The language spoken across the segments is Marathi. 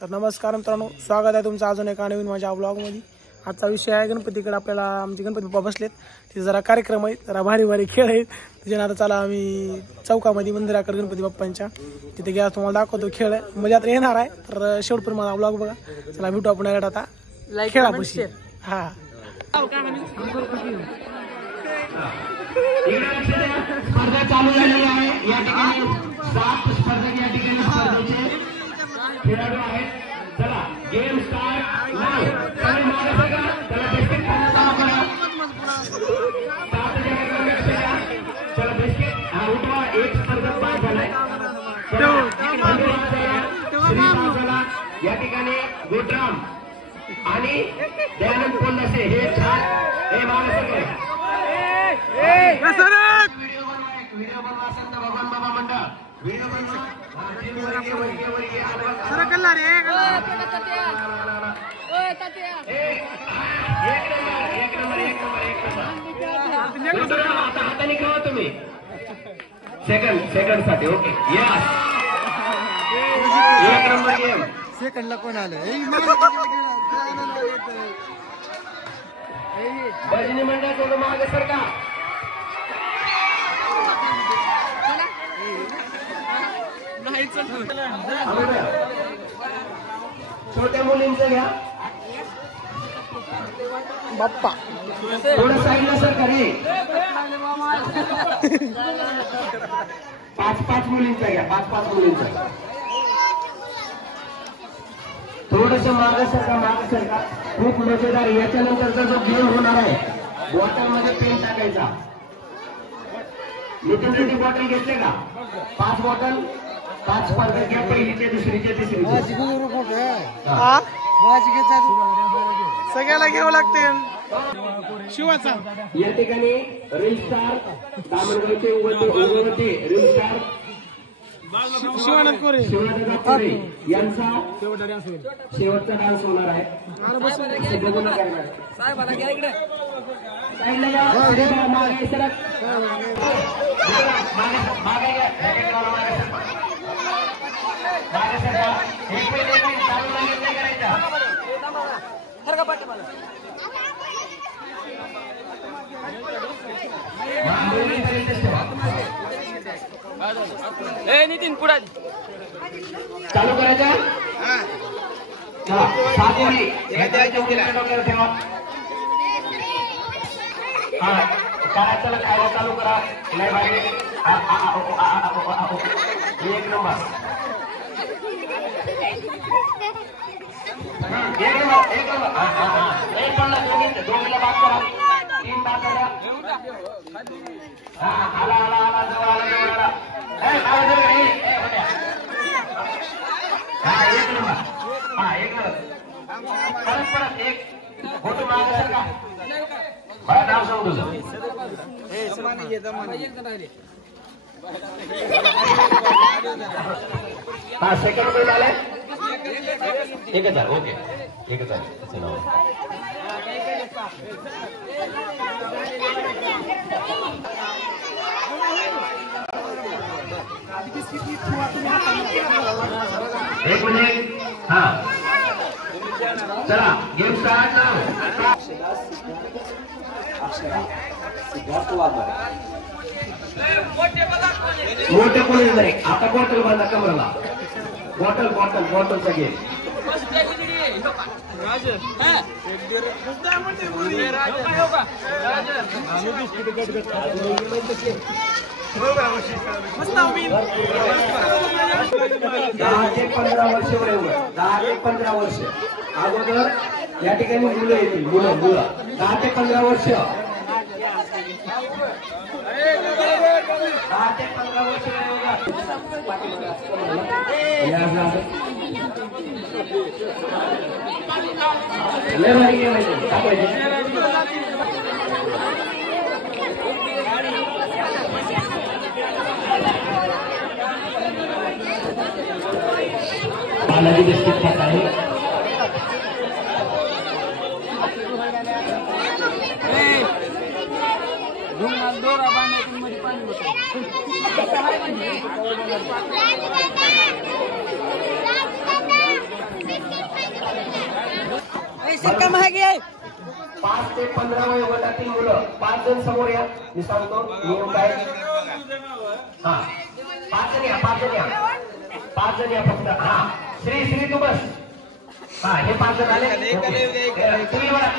तर नमस्कार मित्रांनो, स्वागत आहे तुमचं अजून एका नवीन माझ्या ब्लॉगमध्ये। आजचा विषय आहे गणपतीकडे आपल्याला आमचे गणपती बाप्पा बसलेत, ते जरा कार्यक्रम आहे, जरा भारी भारी खेळ आहेत। त्याच्यानं आता चला आम्ही चौकामध्ये मंदिराकडे गणपती बाप्पांच्या तिथे गेला तुम्हाला दाखवतो खेळ। मजा आता येणार आहे, तर शेवटपर्यंत माझा ब्लॉग बघा। चला भेटू आपण आता खेळापाशी। हा स्पर्धा चालू झालेली आहे। या ठिकाणी 7 स्पर्धक या ठिकाणी स्पर्धेचे खेळाडू आहेत। चला गेम स्टार्ट नाव सगळे मागे बघा, चला बिस्किट खायला चालू करा। 7 जणांना लक्ष द्या। चला बिस्किट उठवा, एक स्पर्धक बाद झालाय। चला या ठिकाणी गोटराम आणि दयानंद कोल्हासे हे 4 हे मागे सगळे व्हिडिओ बनवा संत भगवान बाबा मंडळ व्हिडिओ बनवा। सरकला रे एक नंबर आता हाताने खेळा तुम्ही सेकंड साठी। ओके यस, एक नंबर गेम। सेकंडला कोण आलं? भजनी मंडळ थोडं मागे सरका। छोट्या मुलींचं घ्या बाप्पा, थोडं साईडला सरका रे। 5 मुलींचा घ्या, 5 मुलींचा। थोडस मागे सरका। खूप मजेदार। याच्यानंतरचा जो गेम होणार आहे, बॉटलमध्ये पेन टाकायचा। नितीन ती बॉटल घेतले का? 5 बॉटल, 5 स्पर्धक घ्या, पहिलीचे, दुसरीचे, तिसरीचे। सगळ्याला घ्यावं लागते शिवाचा। या ठिकाणी रील स्टार दामणगावचे उगवते रील स्टार शिवानंद कोरे यांचा शेवटचा डान्स होणार आहे। बघू नका साहेबाला घ्या इकडे साईडला या, मागे सरक, मागे सरका। एक मिनिट चालू नाही करायचा। नितीन पुढे चालू करायचा। 7 मुली डोक्यावर ठेवा। करायचं खायला चालू करा। नाही बाहेर एक नंबर, एक पडला। दोघीला बात करा, 3 बात करा। आला जवळ आला। एक नंबर। परत एक फोटो मागे सरका। बरं नाव सांग तुझं। सेकंड कोण आलाय? एकच आहे। ओके एकच आहे त्याचं नाव। एक मिनिट। हा चला गेम स्टार्ट नाव। मोठे कोणी नाही। आता बॉटल बांधा कमरला। बॉटलचा गेम। दहा ते 15 वर्ष वयोगट, 10 ते 15 वर्ष अगोदर या ठिकाणी मुलं येतील। मुलं 10 ते 15 वर्ष, 10 ते 15 वर्ष वयोगट। लय भारी गेम आहे। बालाजी बिस्किट खात आहे। दोरा बांधण्यातून मध्ये पाणी होतं। 5 ते 15 वयोगटातील मुलं 5 जण समोर या. मी सांगतो नियम काय. हा 5 जण या 5 जण या 5 जण या फक्त. हा श्री तू बस. हा हे 5 जण आले. तुम्ही बघा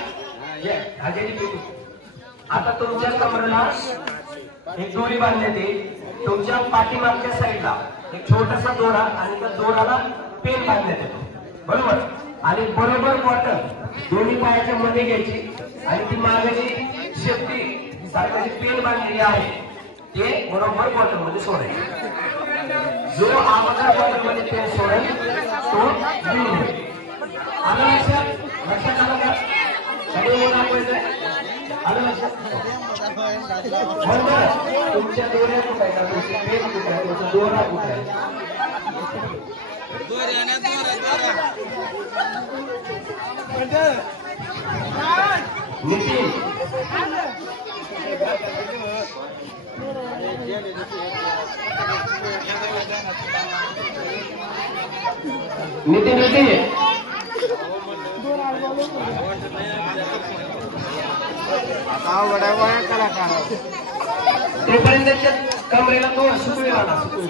आता तुमच्या कमरेला एक दोरी बांधण्यात येईल. तुमच्या पाठीमागच्या साईडला एक छोटासा दोरा आणि त्या दोराला पेन बांधण्यात येतो. बरोबर. आणि बरोबर बॉटल दोन्ही पायाच्या मध्ये घ्यायची आणि ती मागची शेपटी सारखी पेन बांधलेली आहे ते बरोबर बॉटल मध्ये सोडायची. जो अगोदर बॉटल मध्ये पेन सोडेल तो विन होईल. आलं लक्षात आलं का. आलं लक्षात. तुमच्या दोऱ्या कुठे आहे का तुमची पेन कुठे आहे तुमचा दोरा कुठे आहे. नितीन तोपर्यंत कमरेला तो सुकवी राहणार. सुकवी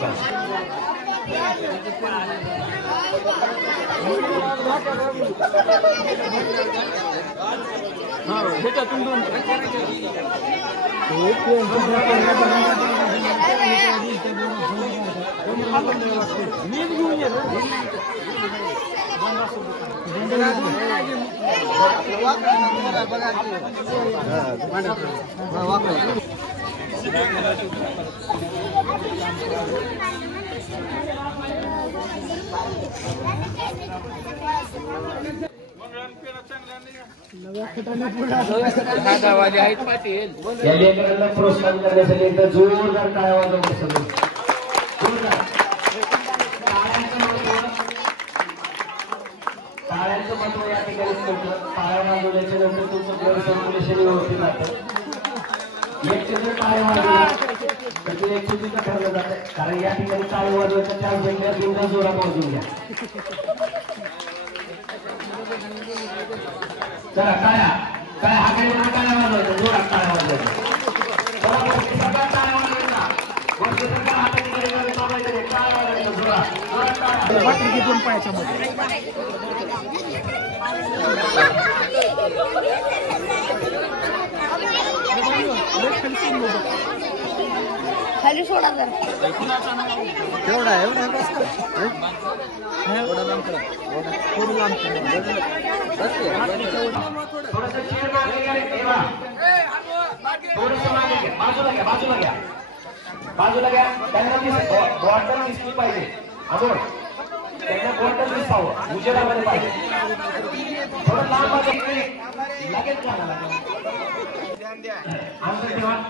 या लेकरांना प्रोत्साहन करण्यासाठी एकदा जोरदार टाळ्या वाजवा. टाळ्यांचं महत्व या ठिकाणी कळतं. टाळ्या वाजवल्याच्या नंतर तुमचं ब्लड सर्क्युलेशन व्यवस्थित राहतं. एक जर टाळ्या वाजवल्या तर ते एक चुकीचं ठरलं जातं. कारण या ठिकाणी टाळ्या वाजवायचा चान्स भेटल्या बिंदा जोरात वाजवून घ्या. चला टाळ्या टाळ्या हाताने टाळ्या वाजवायच्या जोरात टाळ्या वाजवायच्या. दोन पायाच्या मध्ये खाली सोडा जरा. एवढा एवढा बस का एवढा लांब करा. थोडं लांब थोडंसं चेअर मागे घ्या. थोडंसं मागे घ्या. बाजूला घ्या. बाजूला घ्या. बाजूला घ्या. त्यांना बॉटल दिसली पाहिजे. अगोदर त्यांना बॉटल दिसावं. उजेडामध्ये पाहिजे. थोडं लांब लगेच जाणार.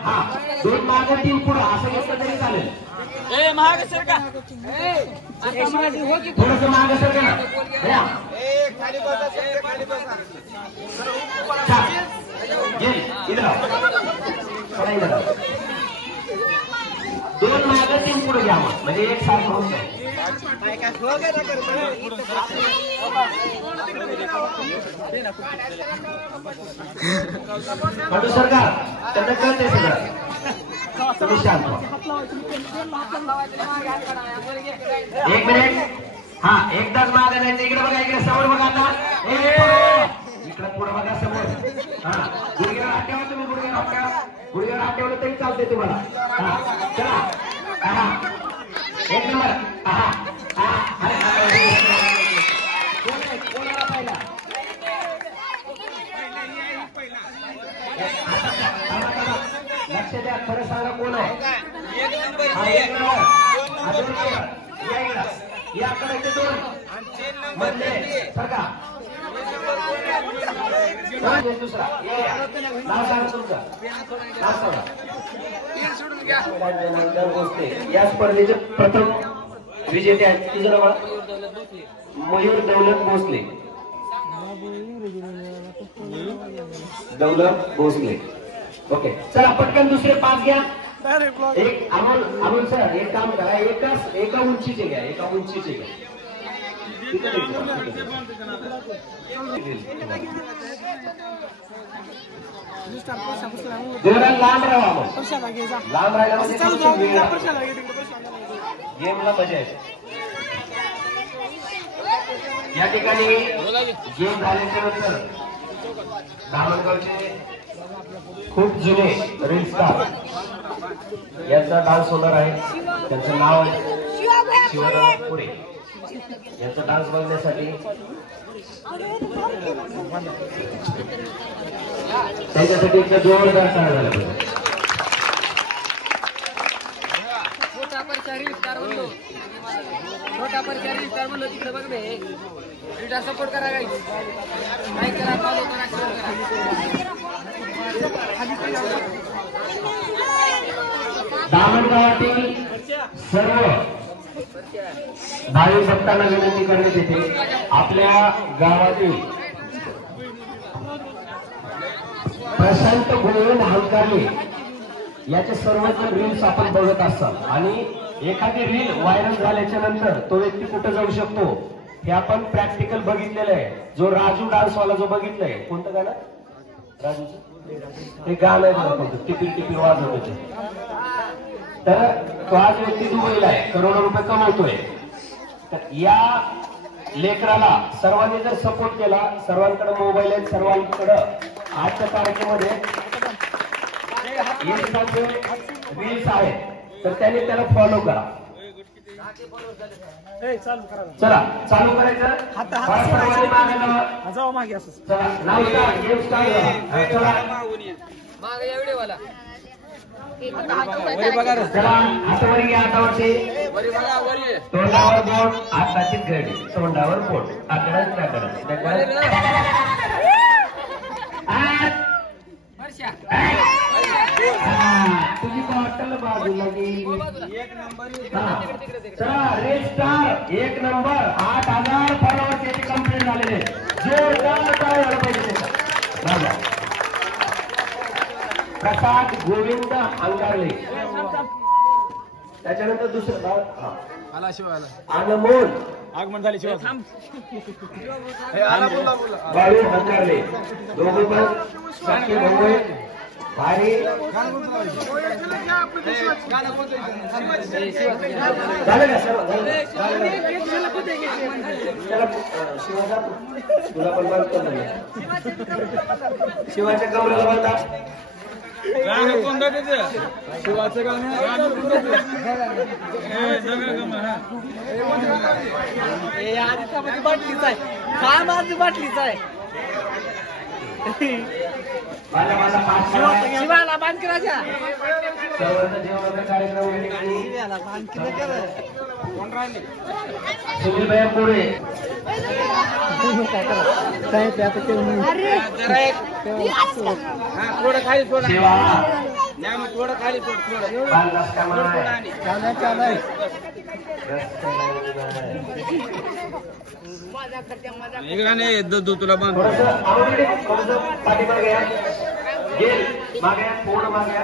हा 2 मागे 3 पुढं असं घेतलं तरी चालेल. महाग सर का थोडस मागे सर का इधर 2 मागे 3 पुढे घ्या म्हणजे एक सारखं होत नाही. सरकार त्यांना कळतंय सगळं. तुम्ही शांत व्हा. 1 मिनिट. हा एकदाच मागे नाही. इकडे बघा. इकडे समोर बघा. आता इकडे पुढे बघा समोर. हा गुडघ्यावर हात ठेवा. तुम्ही गुडघ्यावर हात ठेवा. गुडघ्यावर हात ठेवलं तरी चालतंय तुम्हाला. हा चला. हा 1 नंबर. हा हा कोणाला पाहिला. लक्ष द्या. खरं सांगा कोण आहे. याकडे 2 मधले सरका. दुसरा नाव सांगा तुमचं. नाव सांगा. या स्पर्धेचे प्रथम विजेते आहेत. तुझं नाव मयूर दौलत भोसले. दौलत भोसले. ओके चला पटकन दुसरे 5 घ्या. एक अमोल सर एक काम करा. एका उंचीचे घ्या. एका उंचीचे घ्या. जोरात लांब राहा मग. लांब राहिला म्हणजे गेमला मजा येते. या ठिकाणी गेम झाल्याच्या नंतर धामणगावचे खूप जुने रील स्टार यांचा डान्स होणार आहे. त्यांचं नाव आहे शिवराम पुरे. यांचा डान्स बघण्यासाठी त्यांच्यासाठी एक जोरदार टाळ्या झाला पाहिजे. छोटा परिचारी स्टार म्हणलो तिकडे बघ बे. रीटा सपोर्ट करा गाईस. लाईक करा, फॉलो करा, शेअर करा. धामणगावातील सर्व भावी भक्तांना विनंती करण्यात येते. आपल्या गावातील प्रशांत गोविंद हंकारले याचे सर्वजण रील्स आपण बघत असाल आणि एखादी रील व्हायरल झाल्याच्या नंतर तो व्यक्ती कुठे जाऊ शकतो हे आपण प्रॅक्टिकल बघितलेलं आहे. जो राजू डान्सवाला जो बघितलंय, कोणतं गाणं राजूचं, ते गाणं आहे बघा कोणतं, टिपिर टिपिर वाजवत होते. तर तो आज व्यक्ती दुबईला आहे, करोडो रुपये कमवतोय. तर या लेकराला सर्वांनी जर सपोर्ट केला, सर्वांकडे मोबाईल आहेत, सर्वांकडे आजच्या तारखेमध्ये रील्स आहेत, तर त्यांनी त्याला फॉलो करा. चला चालू करायचं. चला नाव गेम स्टार्ट करा. चला मागे या व्हिडिओवाला. चला हातावर घ्या. हातावरचे तोंडावर बोट, हाताची घडी, तोंडावर बोट, आकडाच तुझी बॉटल बाजूला गेली. चला रेड स्टार 1 नंबर 8,000 फॉलोअर्स याचे कंप्लीट झालेले. जोरदार टाळ्या झाला पाहिजे त्याचा. प्रसाद गोविंद अंगारले. त्याच्यानंतर दुसरं नाव अनमोल आगमन झाली शिवाय बाळू अंगारले. दोघे पण साखी भंगोळे भारी झालं का सर्व शिवाचा तुला पण बांधतो शिवाच्या कमरेला बांधा. गाणं कोणतं त्याचं शिवाचं गाणं बाटलीच आहे. काय माझी बाटलीच आहे. शिवाला बांध करायच्या सुनीलभाई पुढे थोडं खाली थोडं थोडं खाली इकडे नाही दू तुला बांध पाठीमागे या. मागे या, पूर्ण मागे या.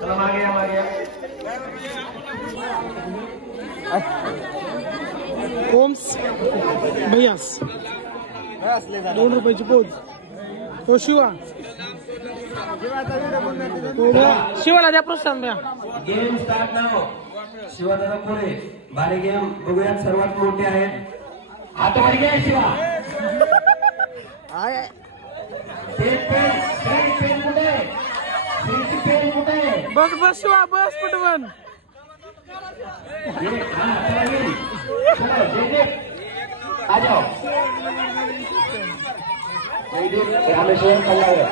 चला मागे या, मागे या. ओम्स भैयास 2 रुपयाची पोच. तो शिवा शिवाला द्या प्रोत्साहन द्या. गेम स्टार्ट नाव शिवादादा पुढे. भारी गेम बघूयात. सर्वात मोठे आहेत. हातावर घ्या शिवा. पेन कुठे? पेन कुठे? बस शिवा बस पटवन. आ जाओ. रामेश्वर कल्लावर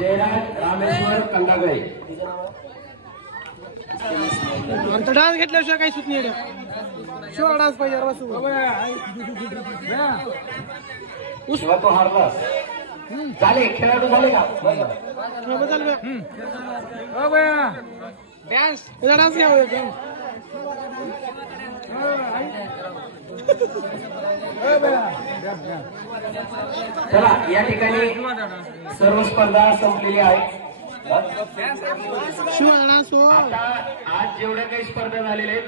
जयराज रामेश्वर कंदागळे. डान्स घेतल्याशिवाय काही सुट नाही. शिवा डान्स पाहिजे. शिवा तो हारलास. झाले खेळाडू झाले का? डान्स डान्स घ्या. चला या ठिकाणी सर्व स्पर्धा संपलेली आहे. आता आज जेवढ्या काही स्पर्धा झालेल्या आहेत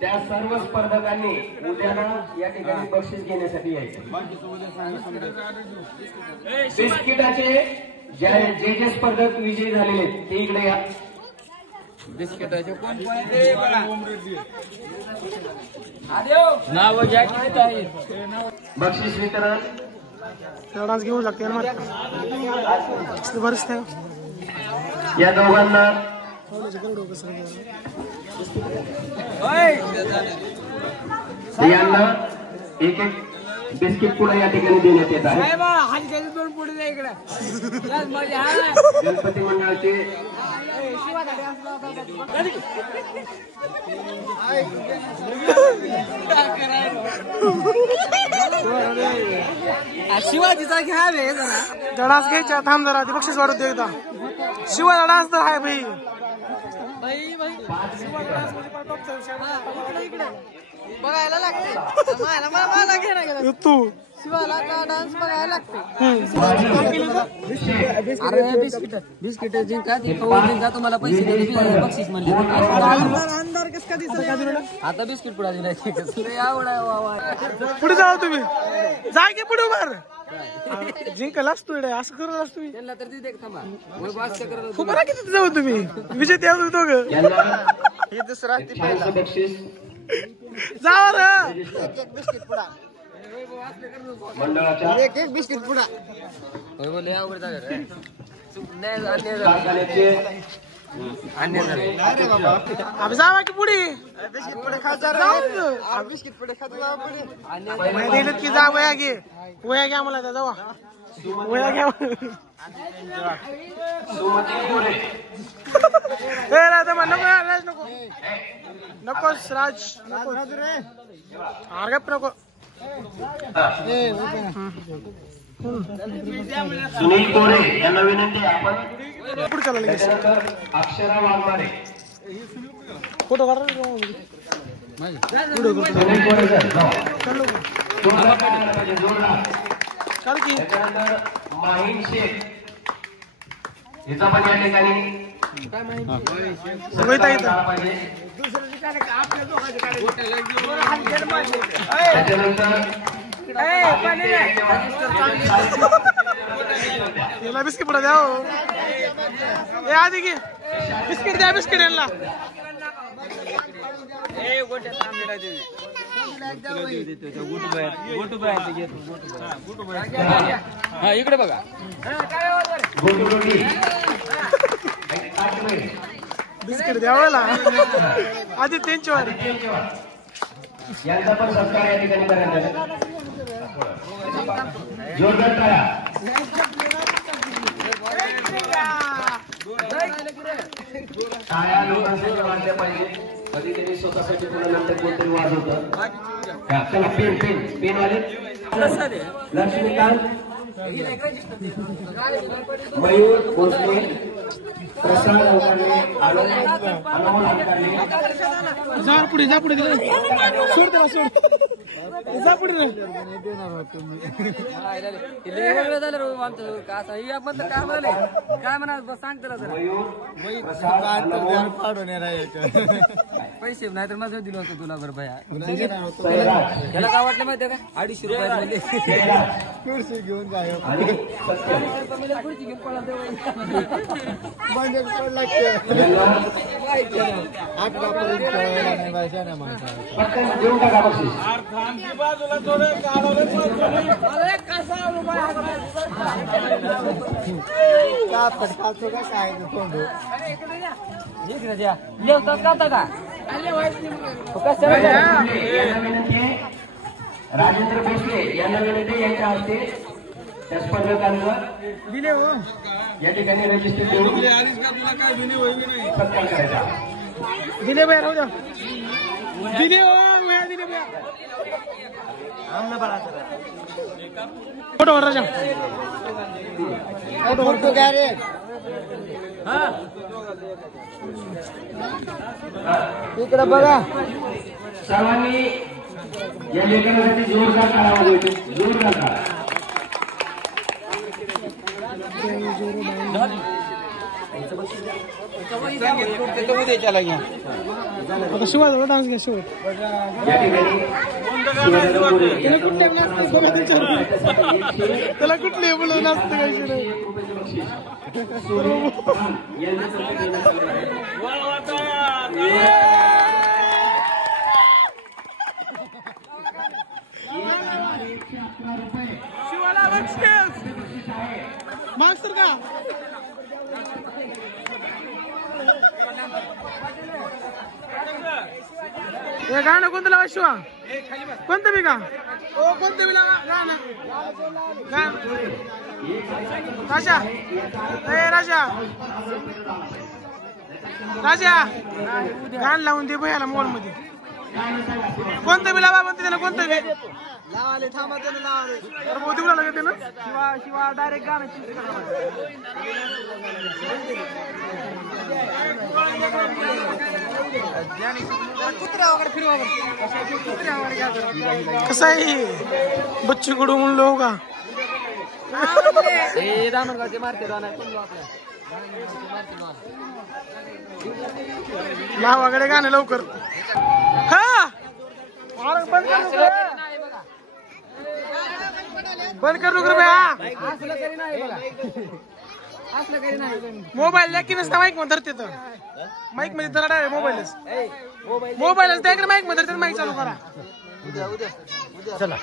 त्या सर्व स्पर्धकांनी उद्याला या ठिकाणी बक्षीस घेण्यासाठी यायचं. बिस्किटाचे जे स्पर्धक विजयी झालेले आहेत ते इकडे या. बिस्किटाचे कोण नाव घ्या किती आहे बक्षीस वितरण डान्स घेऊ लागते ना बरंच या दोघांना यांना एक एक बिस्किट पुढे या ठिकाणी देण्यात येत आहे. दोन पुढे इकडे गणपती मंडळाचे शिवाजीचा घ्या रे डान्स घ्यायचा. थांब जरा बक्षीस वाढू दे एकदा. शिवाय डान्स तर आहे भाई. बघायला लागते मला घे तू शिवाला डान्स बघायला लागते. अरे बिस्किट जिंका ती खाऊन जिंका तुम्हाला पैसे दिले बक्षीस म्हणले. अंधार कस का दिसत आता बिस्किट पुढे दिलाय आवडा पुढे जाऊ तुम्ही. जा की पुढे उभार. जिंकलास तू इकडे असं करत असतो. त्यांना तर तिथे थांबा खूप किती जाऊ तुम्ही विजय त्या दोघं हे दुसरा बक्षीस जाऊ रे. बिस्किट पुडा मंडळाच्या एक बिस्किट पुडा बोले अवघड अभी जावा की पुढे बिस्किट पुडे खा बिस्किट पुडे खा दिलेत की जा. वया घे वया घ्या मला त्या जावा वया घ्या. ए राजा नको राज नको नकोस राज नको आरगप नको. सुनील कोरे यांना विनंती आपण पुढे चला लगेच. त्यानंतर अक्षरा वाघमारे. फोटो काढा. सुनील कोरे सर जोरदार पाहिजे जोरदार. चाल की त्याच्यानंतर माहीम शेख हिचा पण या ठिकाणी सगळं इथं पाहिजे. त्याच्यानंतर याला बिस्किट पुढे द्या. हे आधी घे बिस्किट द्या. बिस्किट यांना इकडे बघा बिस्किट द्यावायला आधी त्यांच्यावर. यांचा पण सत्कार या ठिकाणी करण्यात आला. जोरदार टाळ्या. टाळ्या लोकांसाठी वाजल्या पाहिजे. कधीतरी स्वतःसाठी पुन्हा नंतर कोणतरी वाजवतं. चला पेन पेन पेन वाले लक्ष्मीकांत मयूर भोसले प्रसाद अवकारे अनमोल अवकारे. जा पुढे जा पुढे सोड त्याला सोड. जा पुढे काय म्हणा सांग त्याला मयूर प्रसाद अनमोल पैसे नाही तर माझं दिलं होतं तुला बरं भया. सैराज त्याला काय वाटलं माहिती का 250 रुपये खुर्ची घेऊन जाय आणि सत्य खुर्ची घेऊन पळा पटकन देऊन टाका बक्षीस. राजेंद्र भोसले यांना विनंती यांच्या हस्ते त्या स्पर्धकांवर दिले हो या ठिकाणी रजिस्टर देऊन सत्कार करायचा. दिले बाय राहू द्या. दिले हो वया दिले बया. फोटो राजा फोटो घ्या रे. इकडे बघा सर्वांनी या लेखनासाठी जोरदार टाळ्या वाजवायचे. जोरदार टाळ्या. आता शिवाय डान्स घ्या शिवाय या ठिकाणी त्याला कुठले बोलत नसतं काही नाही. शिवाला बक्षीस मागसर का हे गाणं कोणतं लावा शिवा कोणतं बी का ओ कोणतं बी लावा गाणं राजा ए राजा राजा गाणं लावून दे भैयाला मोबाईल मध्ये कोणतं बी लावा म्हणते त्याला कोणतं बी लावाले थांबा त्याला लावाले तर मोदी बोला लागते ना शिवा शिवा डायरेक्ट गाणं कसं आहे बच्चू कडू म्हणलो हो का लावाकडे गाणं लवकर हा बंद कर मोबाईल की नसता माईक मध्ये धरते तर माईक मध्ये धरा मोबाईलच त्या माईक मध्ये धरते माईक चालू करा चला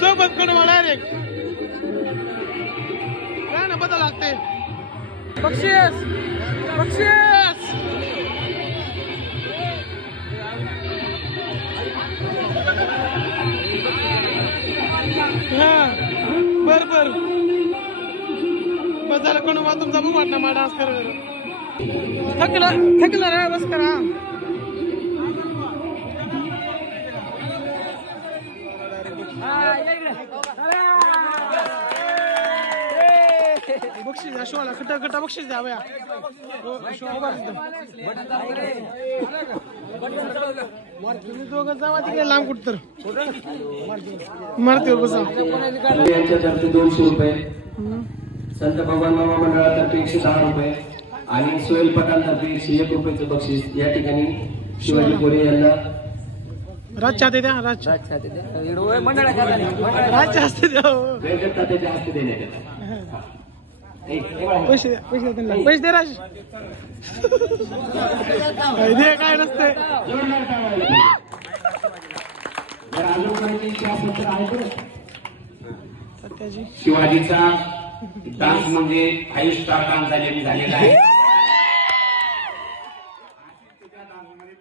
सोबत कडवा डायरेक्ट गाणं बदल लागते बक्षीस बक्षीस हा बर बर बस झालं कडवा तुमचा बघ वाटणार मला डान्स कर थकलं रे बस करा बक्षीस द्या शिवाला खट्टा खट्टा बक्षीस द्या भया दोघं जावा तिकडे लांब कुठ तर मारते बसा यांच्यातर्फे 200 रुपये संत भगवान मामा मंडळातर्फे 110 रुपये आणि सोहेल पठाणतर्फे 101 रुपयाचं बक्षीस या ठिकाणी शिवाजी कोरे यांना राजच्या द्या राजच्या हस्ते द्या वेंकटतात्याच्या हस्ते देण्यात येतात पैसे द्या पैसे दे राज दे काय नसते शिवाजीचा डान्स म्हणजे 5 स्टार डान्स झालेला आहे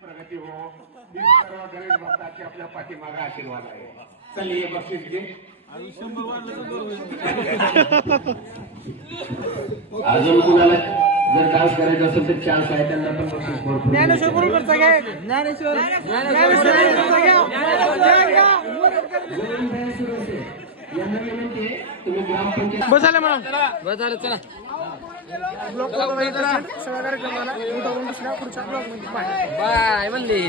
प्रगती हो सर्व गणेश भक्ताचे आपल्या पाठीमागे आशीर्वाद आहे चल हे बक्षीस घे अजून कुणाला जर डान्स करायचं असेल तर चान्स आहे त्यांना पण बक्षीस भरपूर ज्ञानेश्वर बोलूकडचा घ्या ज्ञानेश्वर तुम्ही ग्रामपंचायत बस झालं म्हणा बस झालं चला ब्लॉग सगळ्या कार्यक्रमाला दुसऱ्या पुढच्या ब्लॉग मध्ये बाय म्हणले.